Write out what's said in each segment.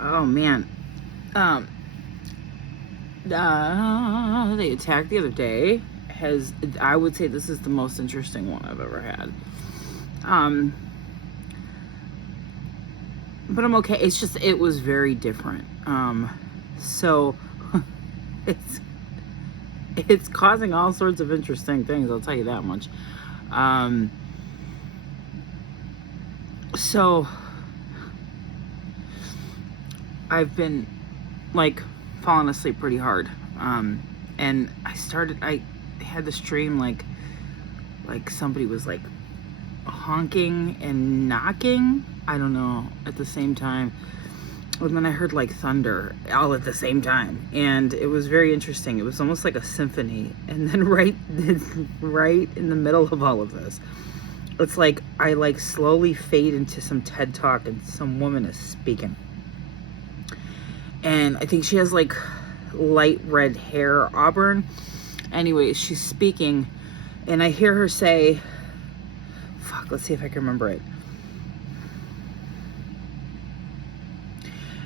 Oh man. Um, the attack the other day has, I would say this is the most interesting one I've ever had. But I'm okay. It's just, it was very different. So it's, it's causing all sorts of interesting things. I'll tell you that much. So I've been like falling asleep pretty hard. And I had this dream like somebody was like honking and knocking, I don't know, at the same time. And then I heard like thunder all at the same time, and it was very interesting. It was almost like a symphony. And then right in the middle of all of this, it's like I like slowly fade into some TED talk, and some woman is speaking, and I think she has like light red hair, auburn. Anyway, she's speaking, and I hear her say, let's see if I can remember it.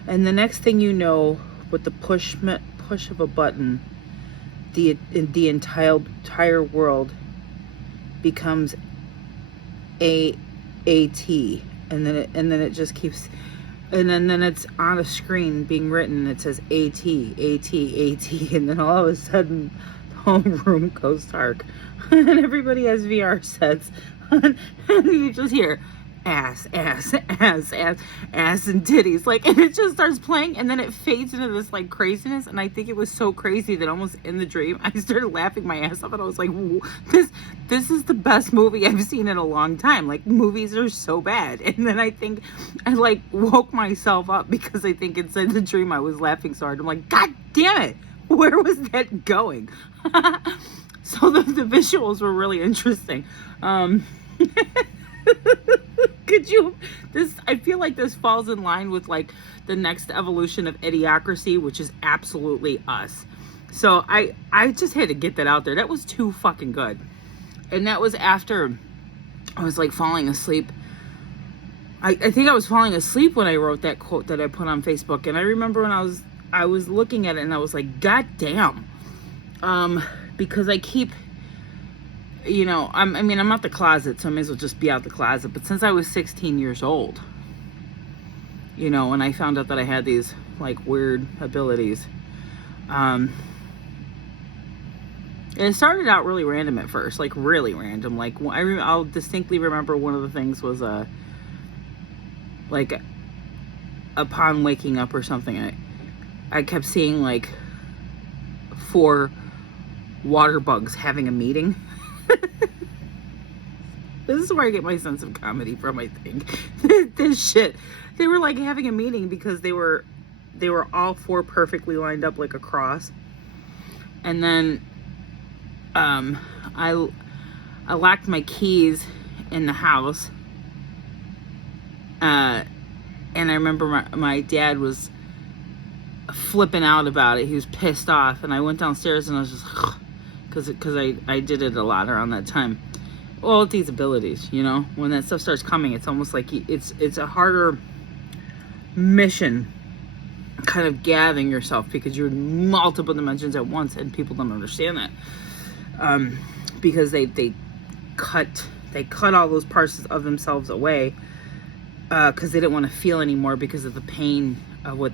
And the next thing you know, with the push of a button, the entire world becomes AT, and then it just keeps, and then it's on a screen being written. It says AT, and then all of a sudden, the whole room goes dark, and everybody has VR sets, and you just hear ass and titties, like, and it just starts playing, and then it fades into this like craziness. And I think it was so crazy that almost in the dream I started laughing my ass off, and I was like, this is the best movie I've seen in a long time. Like, movies are so bad. And then I think I like woke myself up because I think inside the dream I was laughing so hard. I'm like, God damn it, where was that going? So the visuals were really interesting. I feel like this falls in line with like the next evolution of Idiocracy, which is absolutely us. So I just had to get that out there. That was too fucking good. And that was after I was like falling asleep. I think I was falling asleep when I wrote that quote that I put on Facebook. And I remember when I was looking at it, and I was like, God damn. Because I keep, I'm not the closet, so I may as well just be out the closet. But since I was 16 years old, and I found out that I had these like weird abilities, and it started out really random at first, like really random. Like I'll distinctly remember one of the things was like upon waking up or something, I kept seeing like 4 water bugs having a meeting. This is where I get my sense of comedy from, I think. This shit. They were like having a meeting because they were all 4 perfectly lined up like a cross. And then I locked my keys in the house. And I remember my dad was flipping out about it. He was pissed off, and I went downstairs, and I was just because I did it a lot around that time. Well, with these abilities, when that stuff starts coming, it's almost like it's a harder mission, kind of gathering yourself, because you're in multiple dimensions at once, and people don't understand that, because they cut all those parts of themselves away, because they didn't want to feel anymore because of the pain of what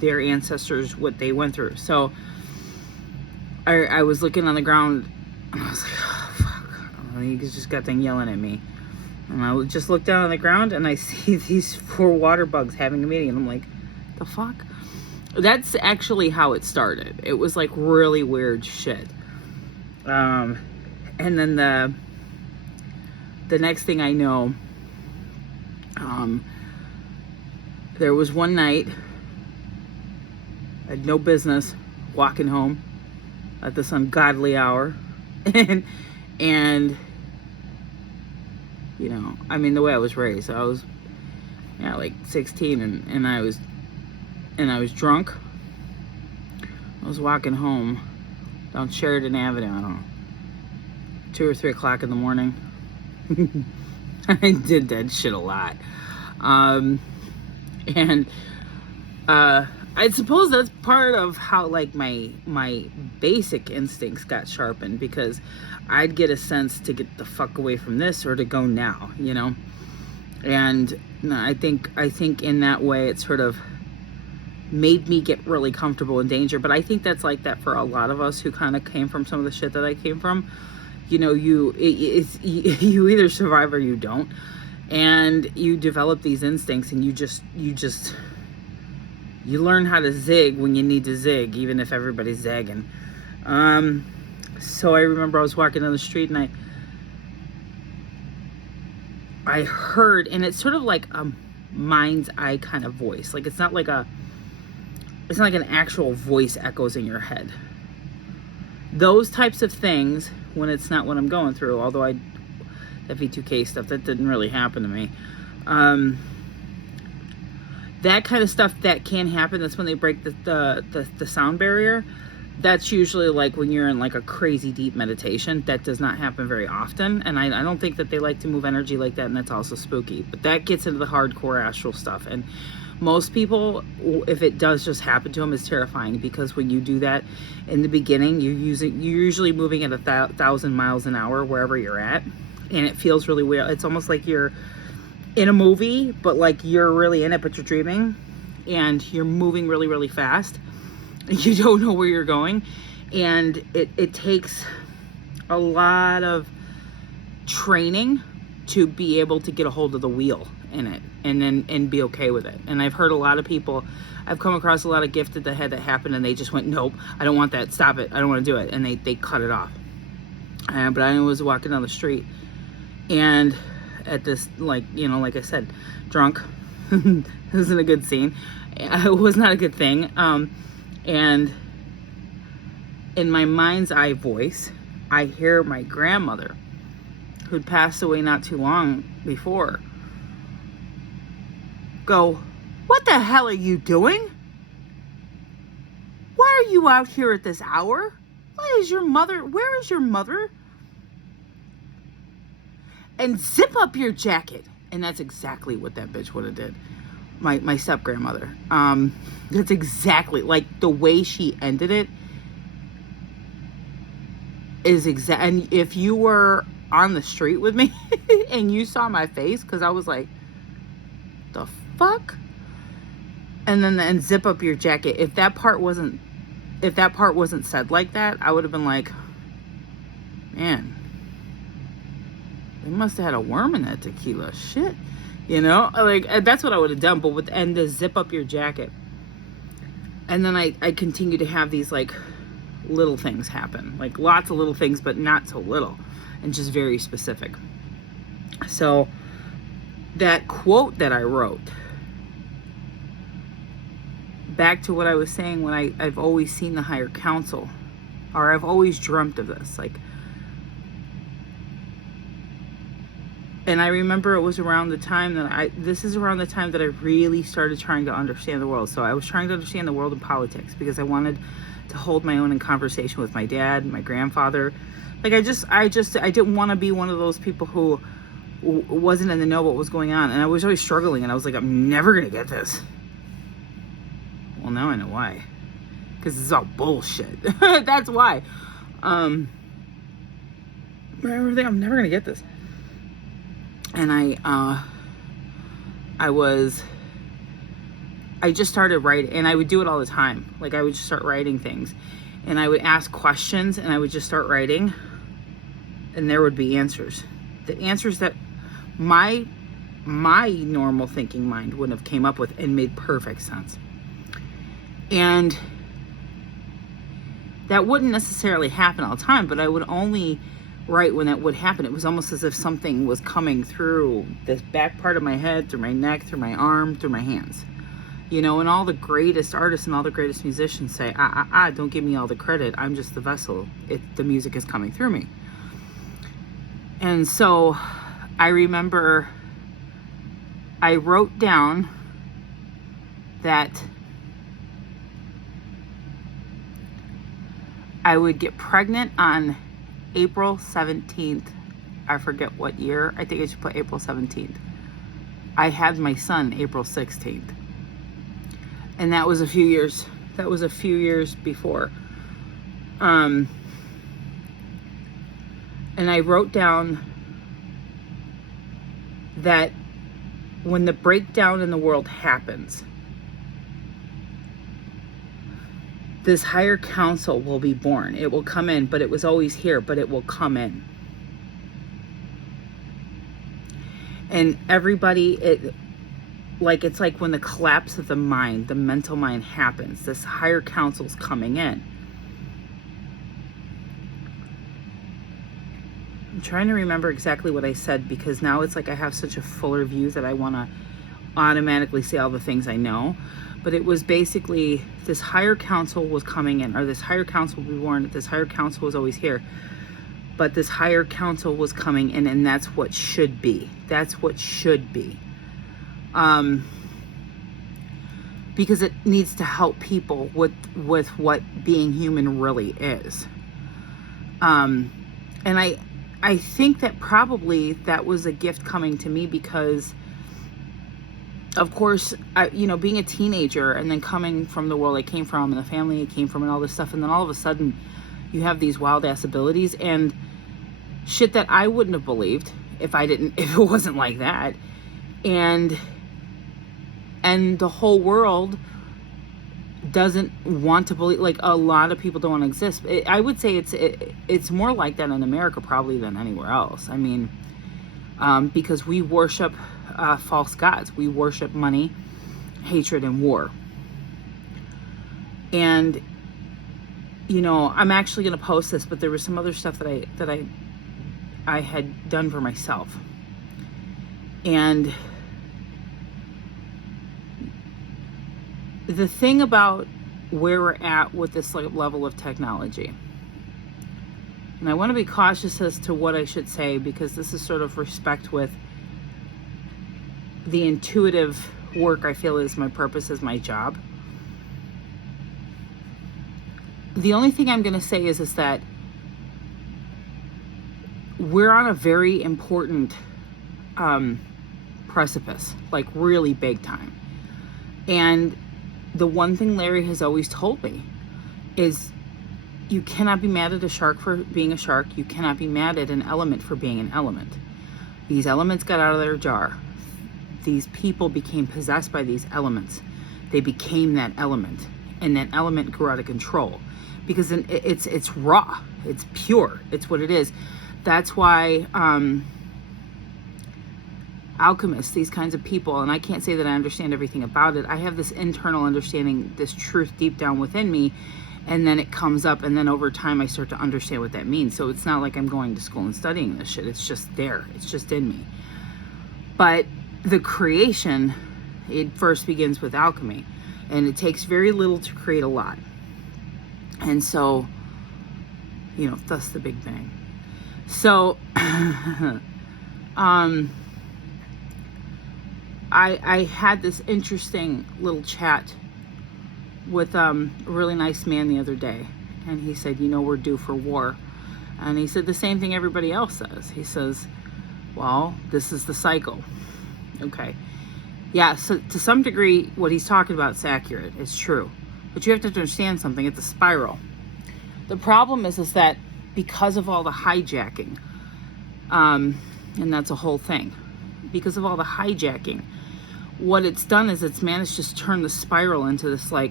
their ancestors, what they went through. So I was looking on the ground, and I was like, oh, fuck. He just got done yelling at me. And I would just look down on the ground, and I see these 4 water bugs having a meeting. And I'm like, the fuck? That's actually how it started. It was like really weird shit. And then the next thing I know, there was one night, I had no business walking home at this ungodly hour, and the way I was raised, I was like 16, and I was drunk. I was walking home down Sheridan Avenue, I don't know, 2 or 3 o'clock in the morning. I did that shit a lot. And I suppose that's part of how like my basic instincts got sharpened, because I'd get a sense to get the fuck away from this or to go now, you know. And I think in that way it sort of made me get really comfortable in danger. But I think that's like that for a lot of us who kind of came from some of the shit that I came from. You know, you either survive or you don't, and you develop these instincts, and you learn how to zig when you need to zig, even if everybody's zagging. So I remember I was walking down the street, and I heard, and it's sort of like a mind's eye kind of voice. Like it's not like an actual voice echoes in your head. Those types of things, when it's not what I'm going through, although that V2K stuff, that didn't really happen to me. That kind of stuff that can happen, that's when they break the sound barrier. That's usually like when you're in like a crazy deep meditation. That does not happen very often, and I don't think that they like to move energy like that, and that's also spooky. But that gets into the hardcore astral stuff, and most people, if it does just happen to them, is terrifying, because when you do that in the beginning, you're usually moving at 1,000 miles an hour wherever you're at, and it feels really weird. It's almost like you're in a movie, but like you're really in it, but you're dreaming, and you're moving really, really fast. You don't know where you're going, and it takes a lot of training to be able to get a hold of the wheel in it, and be okay with it. And I've heard a lot of people, I've come across a lot of gifted that had that happen, and they just went, nope, I don't want that, stop it, I don't want to do it, and they cut it off. But I was walking down the street, and at this, like, you know, like I said, drunk. It wasn't a good scene. It was not a good thing. And in my mind's eye voice, I hear my grandmother, who'd passed away not too long before, go, "What the hell are you doing? Why are you out here at this hour? Where is your mother? And zip up your jacket." And that's exactly what that bitch would have did. My step grandmother. That's exactly, like, the way she ended it is exact. And if you were on the street with me and you saw my face, because I was like, the fuck? And zip up your jacket. If that part wasn't said like that, I would have been like, man, they must have had a worm in that tequila. Shit. You know, like, that's what I would have done. But and the zip up your jacket. And then I continue to have these like little things happen, like lots of little things, but not so little, and just very specific. So that quote that I wrote, back to what I was saying, when I've always seen the higher council, or I've always dreamt of this, like. And I remember it was around the time that I really started trying to understand the world. So I was trying to understand the world of politics, because I wanted to hold my own in conversation with my dad, my grandfather. Like, I didn't want to be one of those people who wasn't in the know what was going on. And I was always struggling, and I was like, I'm never going to get this. Well, now I know why. Because this is all bullshit. That's why. I'm never going to get this. And I just started writing, and I would do it all the time. Like, I would just start writing things, and I would ask questions, and I would just start writing, and there would be answers. The answers that my normal thinking mind wouldn't have came up with, and made perfect sense. And that wouldn't necessarily happen all the time, but I would only write when that would happen. It was almost as if something was coming through this back part of my head, through my neck, through my arm, through my hands. You know, and all the greatest artists and all the greatest musicians say, don't give me all the credit. I'm just the vessel. The music is coming through me. And so I remember I wrote down that I would get pregnant on April 17th. I forget what year. I think I should put April 17th. I had my son April 16th. And that was a few years before. And I wrote down that when the breakdown in the world happens, this higher council will be born. It will come in, but it was always here, but it will come in. And everybody, it's like when the collapse of the mind, the mental mind happens, this higher council's coming in. I'm trying to remember exactly what I said, because now it's like I have such a fuller view that I want to automatically say all the things I know. But it was basically this higher council was coming in, or this higher council will be born. This higher council was always here, but this higher council was coming in, and that's what should be. That's what should be. Because it needs to help people with what being human really is. And I think that probably that was a gift coming to me, because of course, being a teenager and then coming from the world I came from and the family I came from and all this stuff, and then all of a sudden you have these wild ass abilities and shit that I wouldn't have believed if it wasn't like that. And the whole world doesn't want to believe, like a lot of people don't want to exist. I would say it's more like that in America probably than anywhere else. I mean, because we worship false gods. We worship money, hatred, and war. And I'm actually going to post this, but there was some other stuff that I had done for myself. And the thing about where we're at with this level of technology, and I want to be cautious as to what I should say, because this is sort of respect with the intuitive work I feel is my purpose, is my job. The only thing I'm going to say is that we're on a very important precipice, like really big time. And the one thing Larry has always told me is you cannot be mad at a shark for being a shark. You cannot be mad at an element for being an element. These elements got out of their jar. These people became possessed by these elements. They became that element, and that element grew out of control, because it's raw, it's pure, it's what it is. That's why alchemists, these kinds of people, and I can't say that I understand everything about it. I have this internal understanding, this truth deep down within me, and then it comes up, and then over time I start to understand what that means. So it's not like I'm going to school and studying this shit. It's just there. It's just in me. But the creation, it first begins with alchemy, and it takes very little to create a lot. And so, thus the Big Bang. So, I had this interesting little chat with a really nice man the other day, and he said, we're due for war. And he said the same thing everybody else says. He says, well, this is the cycle. Okay. Yeah, so to some degree, what he's talking about is accurate. It's true. But you have to understand something. It's a spiral. The problem is that because of all the hijacking, and that's a whole thing, because of all the hijacking, what it's done is it's managed to turn the spiral into this I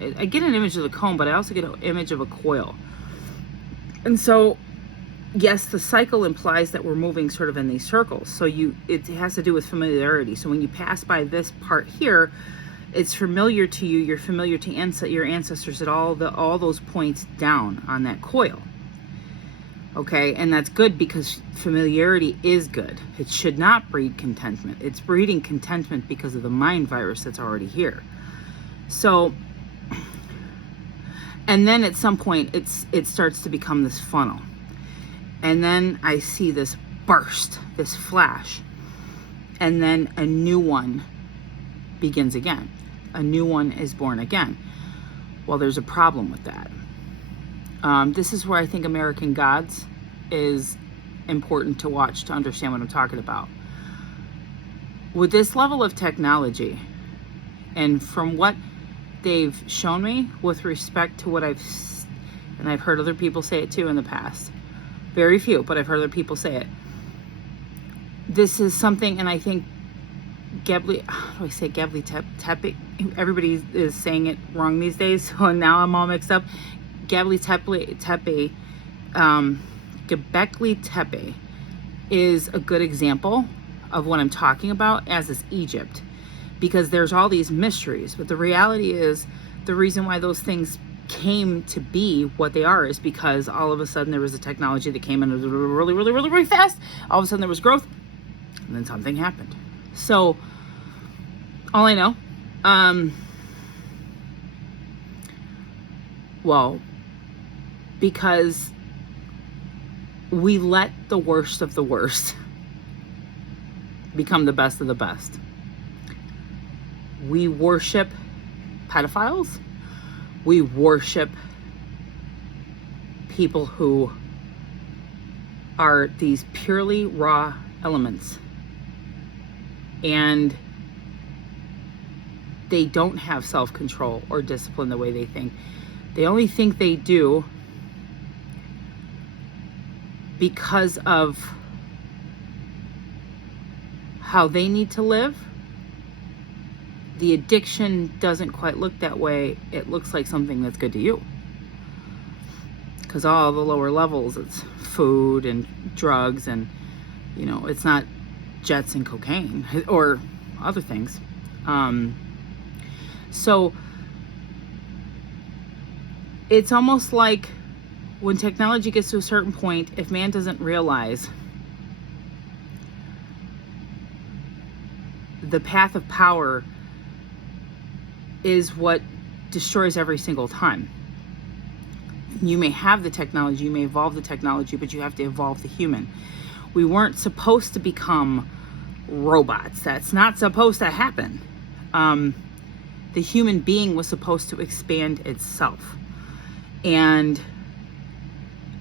get an image of the comb, but I also get an image of a coil. And so, yes, the cycle implies that we're moving sort of in these circles. So it has to do with familiarity. So when you pass by this part here, it's familiar to you. You're familiar to your ancestors at all those points down on that coil. Okay, and that's good, because familiarity is good. It should not breed contentment. It's breeding contentment because of the mind virus that's already here. So, and then at some point it starts to become this funnel. And then I see this burst, this flash, and then a new one begins again. A new one is born again. Well, there's a problem with that. This is where I think American Gods is important to watch to understand what I'm talking about. with this level of technology, and from what they've shown me with respect to what and I've heard other people say it too in the past, very few, but I've heard other people say it. This is something, and I think how do I say Gebli Tepe? Everybody is saying it wrong these days, so now I'm all mixed up. Gebli Tepe, Göbekli Tepe is a good example of what I'm talking about, as is Egypt, because there's all these mysteries, but the reality is the reason why those things came to be what they are is because all of a sudden there was a technology that came in really fast. All of a sudden there was growth, and then something happened. So all I know, well, because we let the worst of the worst become the best of the best. We worship pedophiles. We worship people who are these purely raw elements. And they don't have self-control or discipline the way they think. They only think they do because of how they need to live. The addiction doesn't quite look that way. It looks like something that's good to you. Because all the lower levels, it's food and drugs, and, you know, it's not jets and cocaine or other things. So it's almost like when technology gets to a certain point, if man doesn't realize the path of power is what destroys every single time. You may have the technology, you may evolve the technology, but you have to evolve the human. We weren't supposed to become robots. That's not supposed to happen. The human being was supposed to expand itself and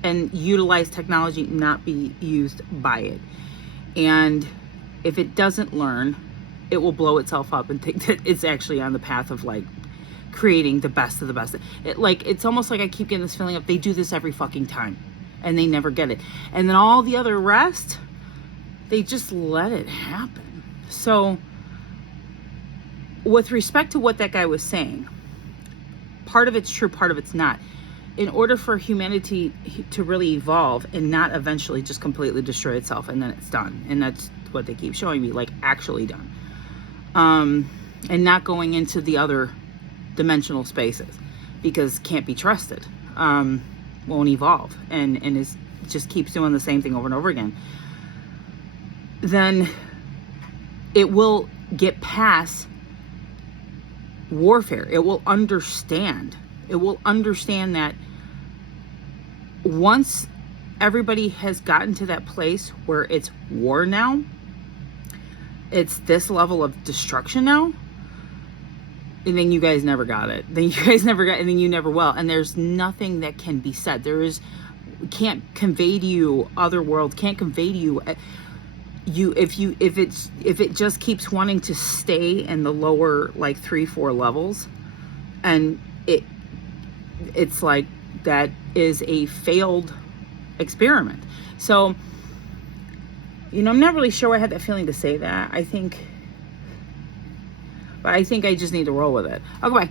utilize technology, not be used by it. And if it doesn't learn, it will blow itself up and think that it's actually on the path of like creating the best of the best. It's almost like I keep getting this feeling of they do this every fucking time and they never get it. And then all the other rest, they just let it happen. So with respect to what that guy was saying, part of it's true, part of it's not. In order for humanity to really evolve and not eventually just completely destroy itself and then it's done, and that's what they keep showing me, like actually done, and not going into the other dimensional spaces because can't be trusted, won't evolve and is just keeps doing the same thing over and over again, then it will get past warfare. It will understand that once everybody has gotten to that place where it's war now, it's this level of destruction now, and then you guys never got it. Then you guys never got, and then you never will. And there's nothing that can be said. Can't convey to you, other world can't convey to you. If it just keeps wanting to stay in the lower like 3-4 levels, and it's like that is a failed experiment. So, I'm not really sure I had that feeling to say that. I think I just need to roll with it. Okay, bye.